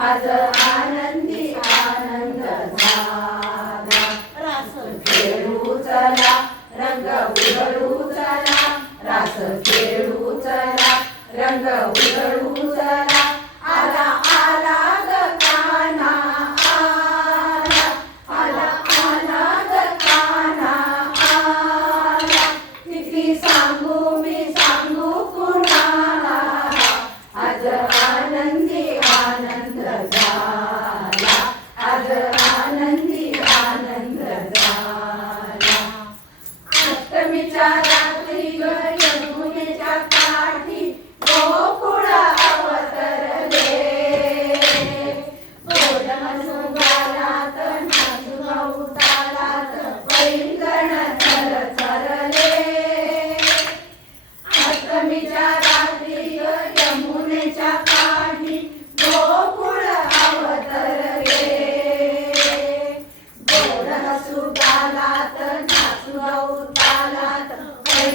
आज आनंदी आनंद खेळू रंग उधळू चला खेळू रंग उधळू Gracias.